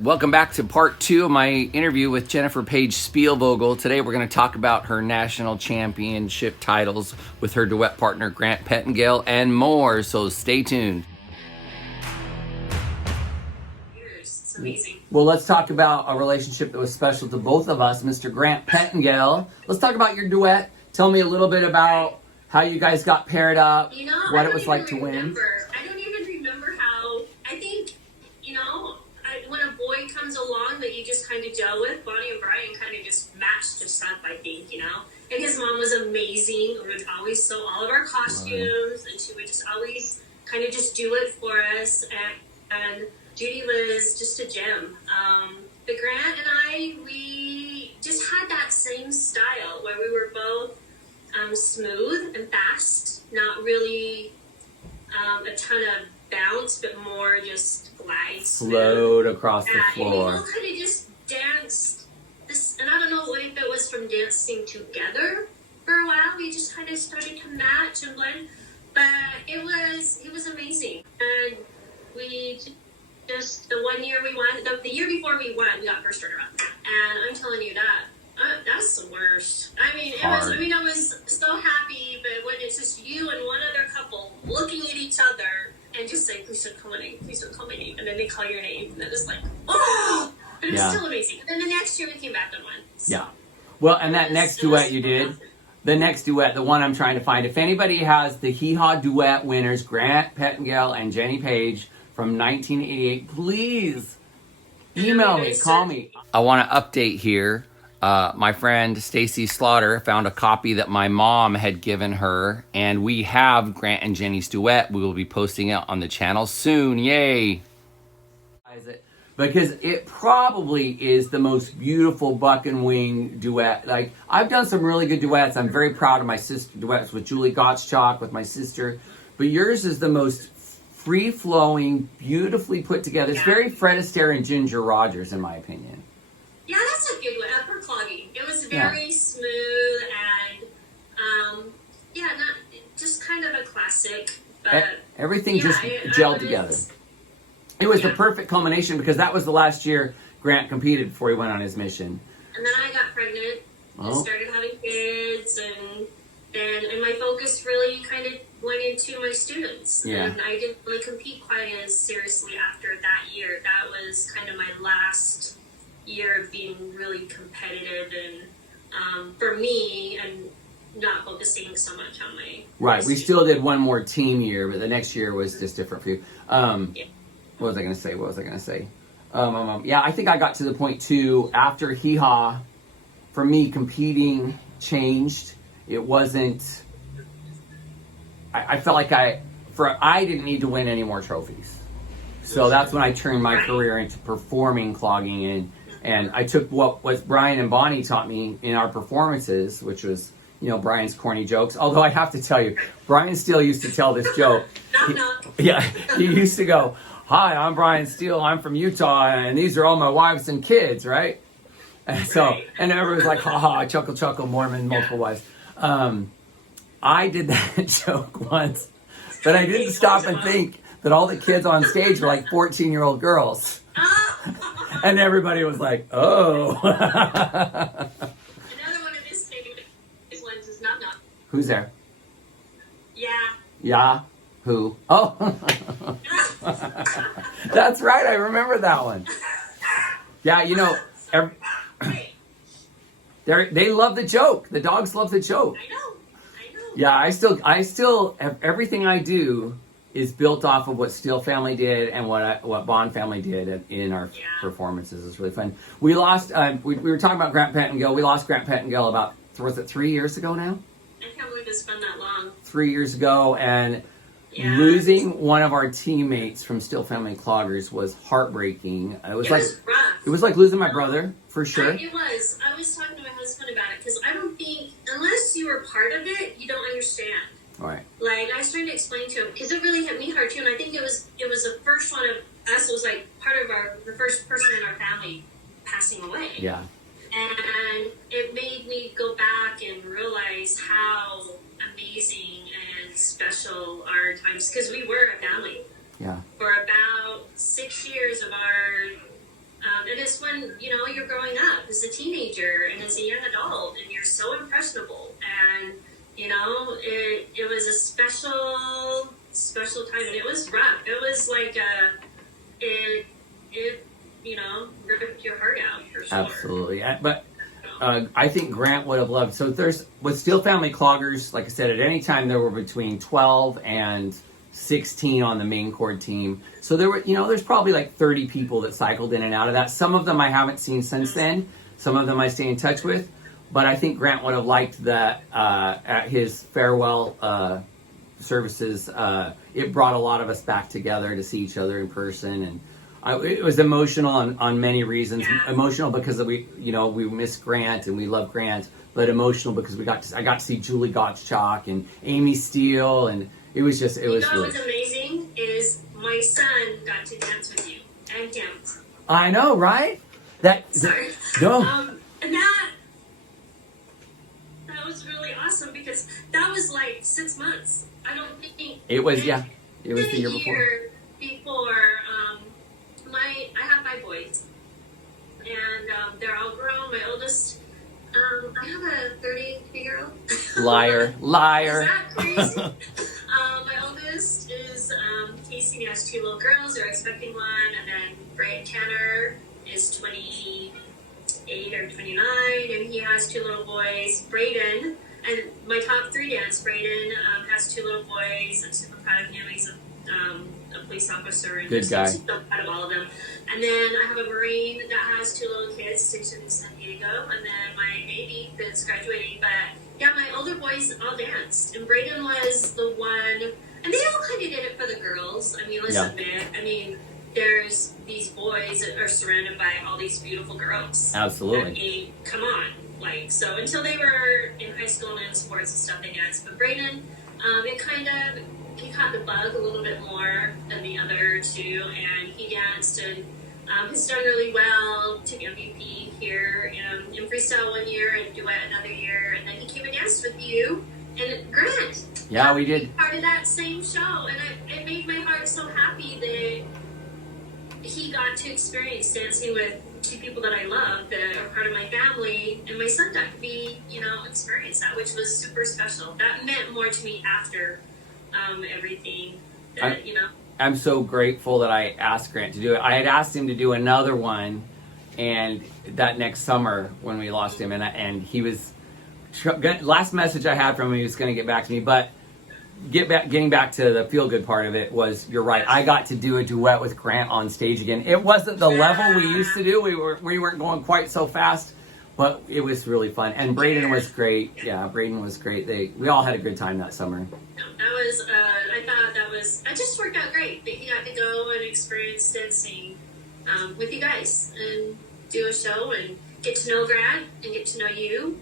Welcome back to part 2 of my interview with Jennifer Paige Speilvogel. Today we're going to talk about her national championship titles with her duet partner Grant Pettingill and more, so stay tuned. It's amazing. Well, let's talk about a relationship that was special to both of us, Mr. Grant Pettingill. Let's talk about your duet. Tell me a little bit about how you guys got paired up, what it was like to win. I don't even remember how. I think, when a boy comes along that you just kind of gel with, Bonnie and Brian kind of just matched us up, I think, And his mom was amazing. We would always sew all of our costumes, and she would just always kind of just do it for us. And Judy was just a gem. But Grant and I, we just had that same style where we were both smooth and fast, not really a ton of bounce, but more just glide, flowed across the floor. And we both kind of just danced this, and I don't know if it was from dancing together for a while. We just kind of started to match and blend, but it was amazing. And we just the one year we won, the year before we won, we got first runner-up, and I'm telling you that's the worst. I mean, I was so happy, but when it's just you and one other couple looking at each other and just say, please don't call my name, please don't call my name, and then they call your name, and then it's like, oh! But it was still amazing. And then the next year we came back and won. So. Yeah. Well, and that next duet you did, the next duet, the one I'm trying to find, if anybody has the Hee Haw Duet winners, Grant Pettingill and Jenny Paige from 1988, please email me, call me. I want to update here. My friend Stacy Slaughter found a copy that my mom had given her, and we have Grant and Jenny's duet. We will be posting it on the channel soon. Yay! Because it probably is the most beautiful buck and wing duet. Like, I've done some really good duets. I'm very proud of my sister duets with Julie Gottschalk, with my sister. But yours is the most free-flowing, beautifully put together. It's very Fred Astaire and Ginger Rogers, in my opinion. Yeah, that's a good one for clogging. It was very smooth and, not just kind of a classic. But everything just gelled together. It was the perfect culmination because that was the last year Grant competed before he went on his mission. And then I got pregnant and started having kids, and my focus really kind of went into my students. Yeah. And I didn't really compete quite as seriously after that year. That was kind of my last year of being really competitive and for me, and not focusing so much on my we still did one more team year, but the next year was just different for you. What was I going to say? I think I got to the point too after Hee Haw. For me, competing changed. It wasn't. I felt like I didn't need to win any more trophies. So that's when I turned my career into performing clogging, and I took what Brian and Bonnie taught me in our performances, which was, Brian's corny jokes. Although I have to tell you, Brian Steele used to tell this joke. He used to go, "Hi, I'm Brian Steele. I'm from Utah, and these are all my wives and kids, right?" And and everyone was like, "Ha ha, chuckle, chuckle, Mormon, multiple wives." I did that joke once, but I didn't stop and think that all the kids on stage were like 14-year-old girls. And everybody was like, oh. Another one of his favorite ones is Knock Knock. Who's there? Yeah. Yeah? Who? Oh. That's right. I remember that one. Yeah, they love the joke. The dogs love the joke. I know. Yeah, I still have everything I do is built off of what Steele Family did and what Bond Family did in our performances. It's really fun. We lost. We were talking about Grant Pettingill. We lost Grant Pettingill about 3 years ago now. I can't believe it's been that long. 3 years ago, and losing one of our teammates from Steele Family Cloggers was heartbreaking. It was rough. It was like losing my brother, for sure. It was. I was talking to my husband about it because I don't think, unless you were part of it, you don't understand. Right. Like, I was trying to explain to him, because it really hit me hard too, and I think it was the first one of us. It was like part of the first person in our family passing away. Yeah. And it made me go back and realize how amazing and special our times, because we were a family. Yeah. For about 6 years of our when, you know, you're growing up as a teenager and as a young adult, and you're so impressionable. And, you know, it was a special time, and it was rough. It was like it you know, ripped your heart out for sure. Absolutely. But I think Grant would have loved. So there's with Steele Family Cloggers, like I said, at any time there were between 12 and 16 on the main chord team. So there were, you know, there's probably like 30 people that cycled in and out of that. Some of them I haven't seen since then. Some of them I stay in touch with. But I think Grant would have liked that at his farewell services. It brought a lot of us back together to see each other in person, and it was emotional on many reasons. Yeah. Emotional because we miss Grant and we love Grant, but emotional because I got to see Julie Gottschalk and Amy Steele, and it was really. What's amazing is my son got to dance with you and him. I know, right? Sorry. No. And that was really awesome because that was like 6 months. I don't think it was. Yeah, it was the year before. I have 5 boys, and they're all grown. My oldest, I have a 33-year-old. Liar. Is that crazy? My oldest is Casey, and he has 2 little girls. They're expecting one, and then Brayden Tanner is 28 or 29, and he has 2 little boys. Brayden, and my top 3 dance, Brayden has 2 little boys. I'm super proud of him. He's a police officer, and good guy. I'm so proud of all of them. And then I have a Marine that has 2 little kids, 6 in San Diego, and then my baby that's graduating. But yeah, my older boys all danced, and Brayden was the one, and they all kind of did it for the girls. I mean, let's admit, there's these boys that are surrounded by all these beautiful girls. Absolutely. I mean, come on. Like, so until they were in high school and in sports and stuff, they danced. But Brayden, he caught the bug a little bit more than the other 2, and he danced and has done really well. Took MVP here in freestyle 1 year and duet another year, and then he came and danced with you and Grant. Yeah, we did. Part of that same show, and it made my heart so happy that he got to experience dancing with 2 people that I love that are part of my family, and my son got to be, experience that, which was super special. That meant more to me after everything. I'm so grateful that I asked Grant to do it. I had asked him to do another one, and that next summer when we lost him, and he was last message I had from him, he was going to get back to me. But getting back to the feel good part of it was, you're right. I got to do a duet with Grant on stage again. It wasn't the level we used to do. We weren't going quite so fast, but it was really fun. And Brayden was great. Yeah, Brayden was great. We all had a good time that summer. That was, I thought it just worked out great that he got to go and experience dancing with you guys and do a show and get to know Grant and get to know you.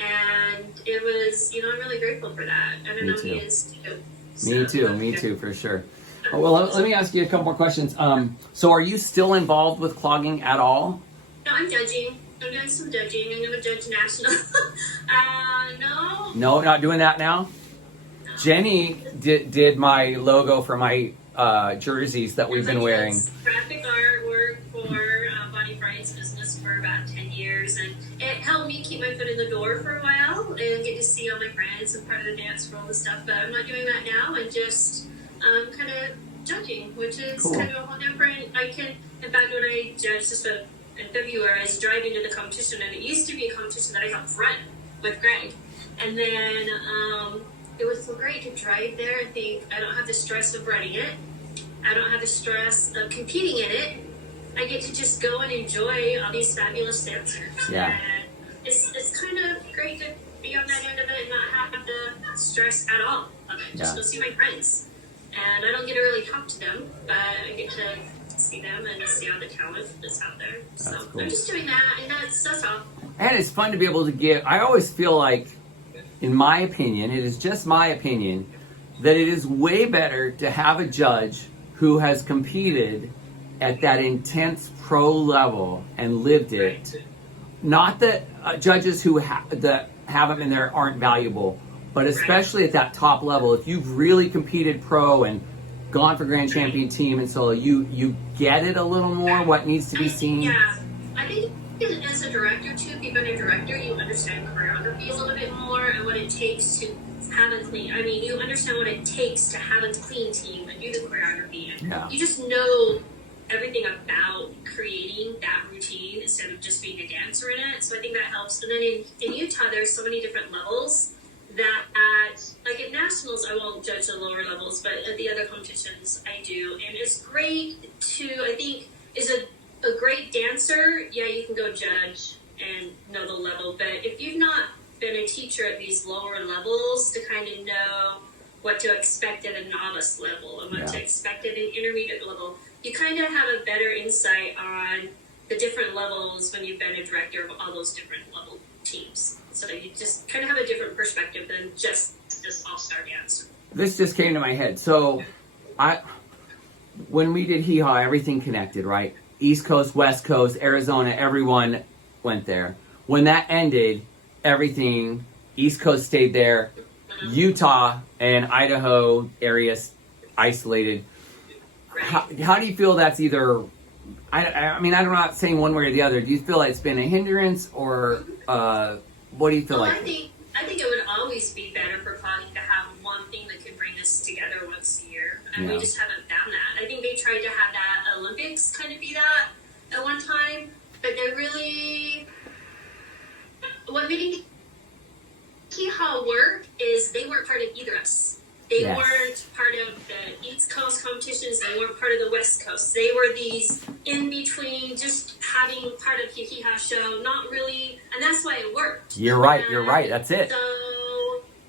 And it was, I'm really grateful for that. And I know he is too. Me too, for sure. Well, let me ask you a couple more questions. So are you still involved with clogging at all? No, I'm judging. I'm doing some judging. I'm going to judge national. No. No, not doing that now? No. Jenny did my logo for my jerseys that we've been wearing. Graphic artwork for Bonnie Bryant's business for about 10 years. And it helped me keep my foot in the door for a while and get to see all my friends and part of the dance world and stuff. But I'm not doing that now, and just kind of judging, which is cool. Kind of a whole different. In fact, when I judged just in February, I was driving to the competition, and it used to be a competition that I helped run with Greg. And then it was so great to drive there and think, I don't have the stress of running it. I don't have the stress of competing in it. I get to just go and enjoy all these fabulous dancers. Yeah. And it's kind of great to be on that end of it and not have the stress at all of it. Just go see my friends. And I don't get to really talk to them, but I get to see them and see all the talent that's out there. So cool. I'm just doing that, and that's all. And it's fun to be able to give. I always feel like, in my opinion, it is just my opinion, that it is way better to have a judge who has competed at that intense pro level and lived it. Not that judges who that have them in there aren't valuable, but especially at that top level, if you've really competed pro and gone for grand champion team and solo, you get it a little more, what needs to be seen. Yeah, I think as a director too, if you've been a director, you understand choreography a little bit more and what it takes to have a clean. I mean, you understand what it takes to have a clean team and do the choreography, and Yeah. you just know everything about creating that routine instead of just being a dancer in it. So I think that helps. And then in Utah, there's so many different levels that like at nationals, I won't judge the lower levels, but at the other competitions, I do. And it's great to, I think, is a great dancer. Yeah, you can go judge and know the level. But if you've not been a teacher at these lower levels to kind of know what to expect at a novice level and what to expect at an intermediate level, you kind of have a better insight on the different levels when you've been a director of all those different level teams. So you just kind of have a different perspective than just this all-star dancer. This just came to my head. So, when we did Hee Haw, everything connected, right? East Coast, West Coast, Arizona, everyone went there. When that ended, everything, East Coast stayed there. Utah and Idaho areas isolated. How do you feel that's either, I mean, I'm not saying one way or the other. Do you feel like it's been a hindrance, or what do you feel like? I think it would always be better for clogging to have one thing that could bring us together once a year. And we just haven't found that. I think they tried to have that Olympics kind of be that at one time, but they're really, what made Hee Haw work is they weren't part of either of us. They weren't part of the East Coast competitions. They weren't part of the West Coast. They were these in between, just having part of the Hee Haw show, not really, and that's why it worked. You're right. You're right. That's it. So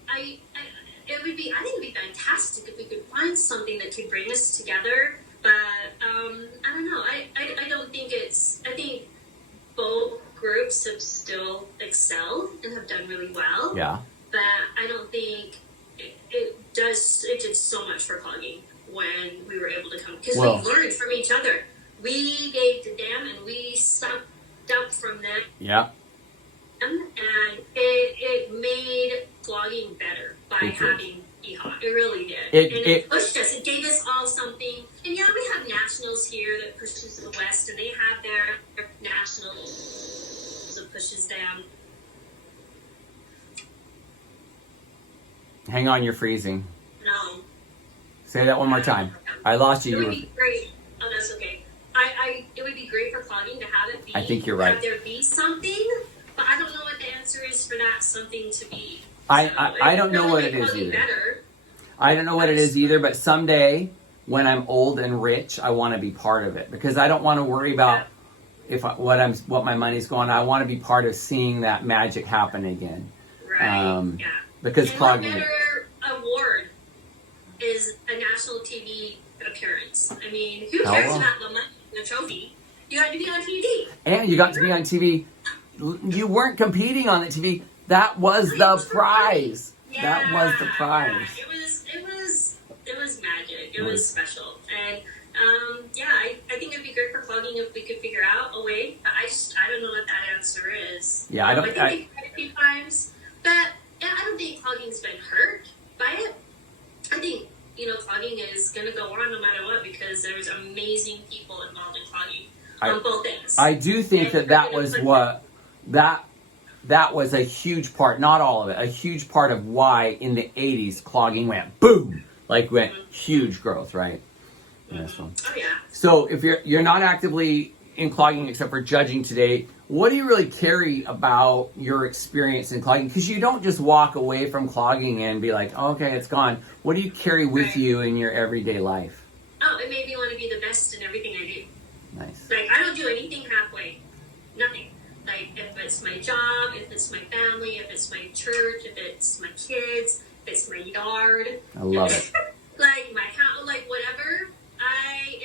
I think it'd be fantastic if we could find something that could bring us together. But I don't know. I don't think it's. I think both groups have still excelled and have done really well. Yeah. But I don't think. It did so much for clogging when we were able to come, because we learned from each other. We gave to them and we sucked up from them. Yeah. And it made clogging better by having Hee Haw. It really did. It pushed us. It gave us all something. And yeah, we have nationals here that pushes the West, and they have their nationals that pushes them. Hang on, you're freezing. No. Say that one more time. I lost you. It would be great. Oh, that's okay. It would be great for clogging to have it be. I think you're right. Have there be something, but I don't know what the answer is for that something to be. I don't know what it is either. I don't know what it is either, but someday when I'm old and rich, I want to be part of it, because I don't want to worry about what my money's going. I want to be part of seeing that magic happen again. Right. Because and clogging. What better award is a national TV appearance? I mean, who cares about the money, the trophy? You got to be on TV. And you got to be on TV. You weren't competing on the TV. That was the prize. That was the prize. It was magic. It was special. And I think it'd be great for clogging if we could figure out a way. I don't know what that answer is. Yeah, I don't. I think they tried a few times, but I don't think clogging's been hurt by it. I think clogging is going to go on no matter what, because there's amazing people involved in clogging on both ends. I do think that was what that was a huge part, not all of it, a huge part of why in the 80s clogging went boom, went huge growth, right? Oh yeah. So if you're not actively in clogging except for judging today, what do you really carry about your experience in clogging? Because you don't just walk away from clogging and be like, oh, okay, it's gone. What do you carry with you in your everyday life? Oh, it made me want to be the best in everything I do. Nice. I don't do anything halfway. Nothing. If it's my job, if it's my family, if it's my church, if it's my kids, if it's my yard. I love it. My house, whatever.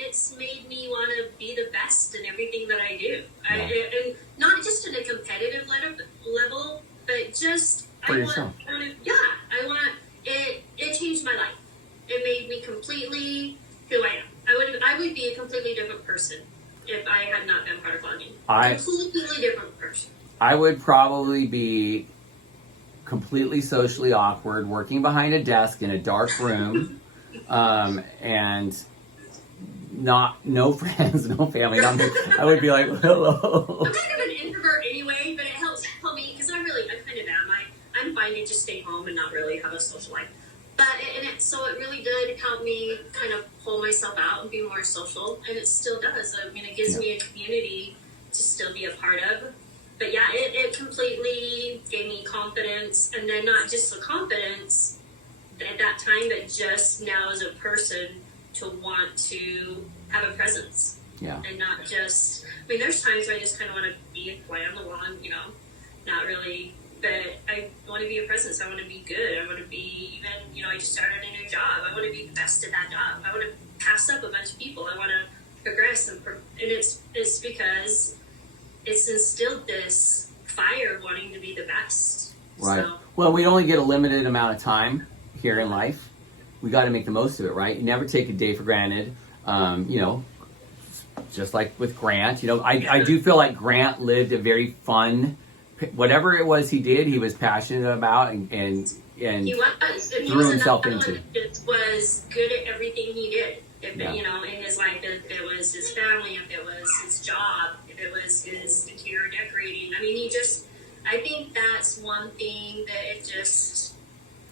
It's made me want to be the best in everything that I do. And not just in a competitive level, but just for yourself. It changed my life. It made me completely who I am. I would be a completely different person if I had not been part of clogging. Completely different person. I would probably be completely socially awkward, working behind a desk in a dark room, and no friends, no family. I would be like, hello. I'm kind of an introvert anyway, but it help me because I kind of am. I'm fine to just stay home and not really have a social life. But so it really did help me kind of pull myself out and be more social, and it still does. I mean, it gives me a community to still be a part of. But yeah, it completely gave me confidence, and then not just the confidence at that time, but just now as a person to want to have a presence. Yeah. And not just, I mean, there's times where I just kind of want to be a fly on the wall, you know, not really, but I want to be a presence. I want to be good. I want to be even, you know, I just started a new job. I want to be the best at that job. I want to pass up a bunch of people. I want to progress. And it's because it's instilled this fire of wanting to be the best. Right. So, well, we only get a limited amount of time here in life. We got to make the most of it, right? You never take a day for granted. You know, just like with Grant, you know, I do feel like Grant lived a very fun, whatever it was he did, he was passionate about and he was. And threw himself into. Was good at everything he did. If Yeah. you know, in his life, if it was his family, if it was his job, if it was his interior decorating. I mean, I think that's one thing that it just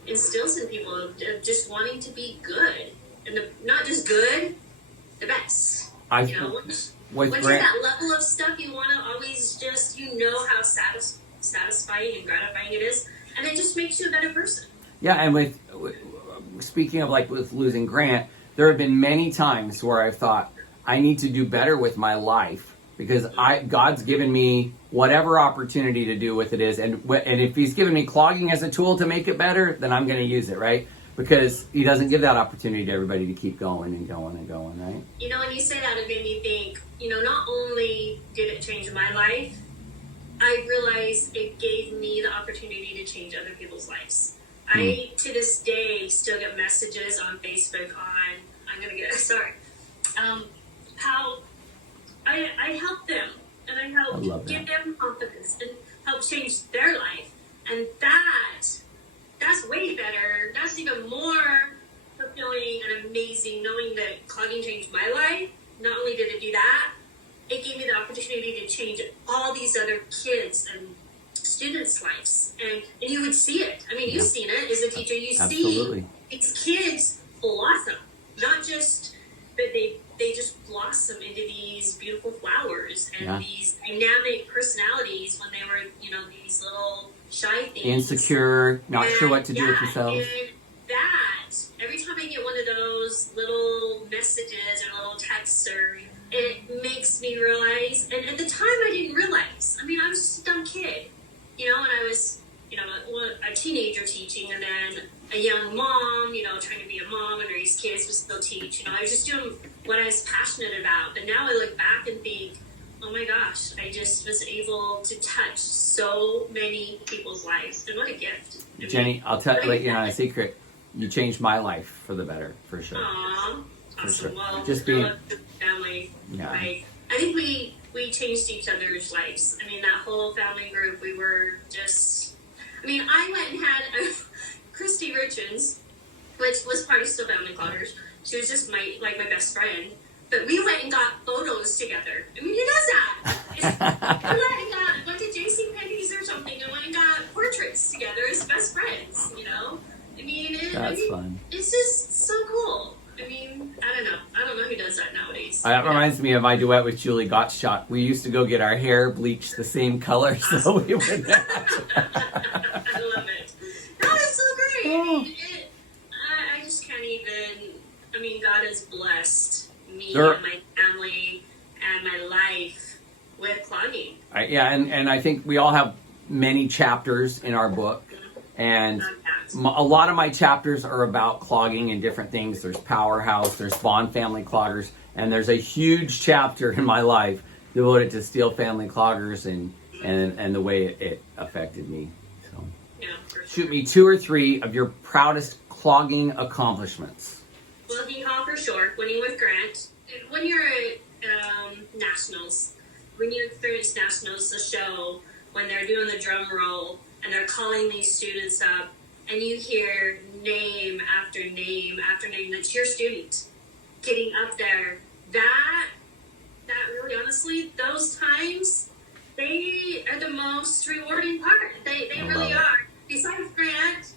instills in people of just wanting to be good, and not just good, the best. You know, once you're that level of stuff, you want to always just, you know how satisfying and gratifying it is, and it just makes you a better person. Yeah, and with speaking of like with losing Grant, there have been many times where I've thought I need to do better with my life because God's given me whatever opportunity to do with it is, and if He's given me clogging as a tool to make it better, then I'm going to use it, right? Because He doesn't give that opportunity to everybody to keep going and going and going, right? You know, when you say that, it made me think, you know, not only did it change my life, I realized it gave me the opportunity to change other people's lives. I, to this day, still get messages on Facebook how I help them, and I help give them confidence and help change their life. And that's way better. That's even more fulfilling and amazing, knowing that clogging changed my life. Not only did it do that, it gave me the opportunity to change all these other kids and students' lives. And you would see it. I mean, you've seen it as a teacher. You see these kids blossom. Not just that they just blossom into these beautiful flowers and these dynamic personalities when they were, you know, these little shy things. Insecure, not sure what to do with themselves. And that, every time I get one of those little messages or little texts, it makes me realize, and at the time I didn't realize. I mean, I was just a dumb kid, you know, and I was, you know, a teenager teaching, and then a young mom, you know, trying to be a mom and raise kids but still teach. You know, I was just doing what I was passionate about. But now I look back and think, oh my gosh, I just was able to touch so many people's lives. And what a gift. Jenny, I'll tell you a secret. You changed my life for the better, for sure. Aww, awesome. Sure. Well, just being family. Yeah. Right? I think we changed each other's lives. I mean, that whole family group, we were just, I mean, I went and had Christy Richards, which was part of Steele Family Cloggers. She was just my best friend. But we went and got photos together. I mean, who does that? We went to JCPenney's or something and went and got portraits together as best friends, you know? I mean, fun. It's just so cool. I mean, I don't know. I don't know who does that nowadays. That reminds me of my duet with Julie Gottschalk. We used to go get our hair bleached the same color, so we would. I love it. No, it's so great. I mean, I just can't even. I mean, God has blessed me and my family and my life with clogging. And I think we all have many chapters in our book, and a lot of my chapters are about clogging and different things. There's Powerhouse, there's Vaughn Family Cloggers, and there's a huge chapter in my life devoted to Steele Family Cloggers and the way it affected me. So, shoot me 2 or 3 of your proudest clogging accomplishments. Well, Hee Haw for sure. Winning with Grant. When you're at nationals, when you experience nationals, the show, when they're doing the drum roll and they're calling these students up, and you hear name after name after name, that's your student getting up there that really honestly, those times, they are the most rewarding part. They really are. Besides Grant,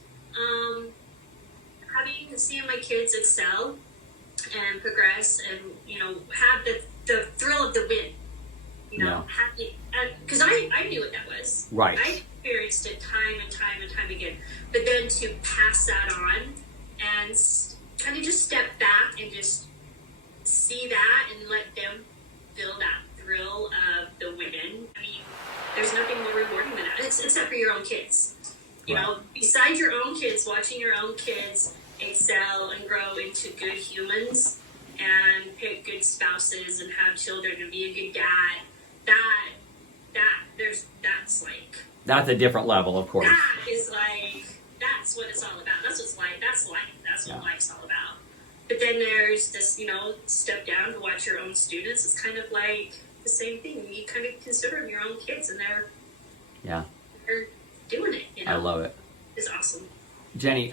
seeing my kids excel and progress, and have the thrill of the win. Happy, because I knew what that was. Right. I experienced it time and time again. But then to pass that on and kind of just step back and just see that and let them feel that thrill of the win. I mean, there's nothing more rewarding than that, except for your own kids. Besides your own kids, watching your own kids excel and grow into good humans and pick good spouses and have children and be a good dad. That's a different level, of course. That is that's what it's all about. That's life. That's what life's all about. But then there's this, step down to watch your own students. It's kind of like the same thing. You kind of consider them your own kids, and they're doing it. I love it. It's awesome. Jenny,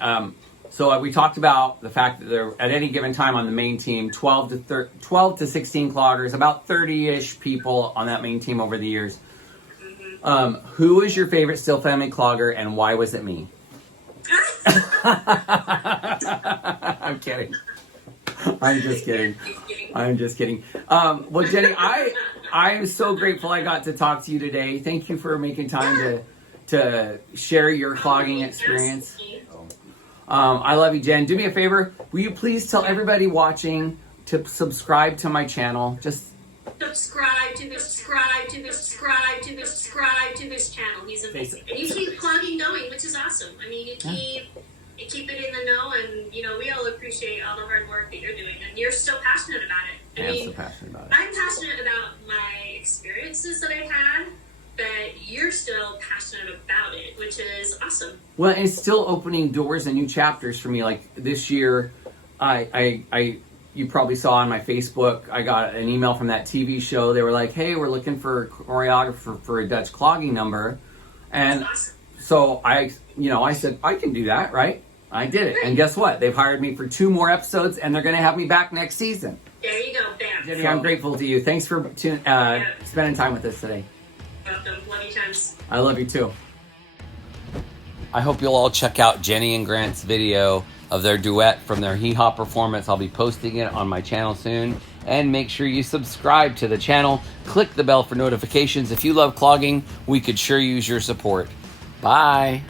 so we talked about the fact that there, at any given time on the main team, 12 to 16 cloggers, about 30-ish people on that main team over the years. Mm-hmm. Who is your favorite Steele Family clogger, and why was it me? I'm kidding. I'm just kidding. Well, Jenny, I am so grateful I got to talk to you today. Thank you for making time to share your clogging experience. I love you, Jen. Do me a favor. Will you please tell everybody watching to subscribe to my channel? Just subscribe to this channel. He's amazing. And you keep clogging going, which is awesome. I mean, you keep it in the know, and we all appreciate all the hard work that you're doing, and you're so passionate about it. I'm so passionate about it. I'm passionate about my experiences that I've had, but you're still passionate about it, which is awesome. Well, and it's still opening doors and new chapters for me. Like this year, you probably saw on my Facebook, I got an email from that TV show. They were like, "Hey, we're looking for a choreographer for a Dutch clogging number," and awesome. So I said I can do that, right? I did it, and guess what? They've hired me for 2 more episodes, and they're going to have me back next season. There you go, bam. Jenny, I'm grateful to you. Thanks for spending time with us today. Welcome. Love you times. I love you too. I hope you'll all check out Jenny and Grant's video of their duet from their Hee Haw performance. I'll be posting it on my channel soon. And make sure you subscribe to the channel. Click the bell for notifications. If you love clogging, we could sure use your support. Bye.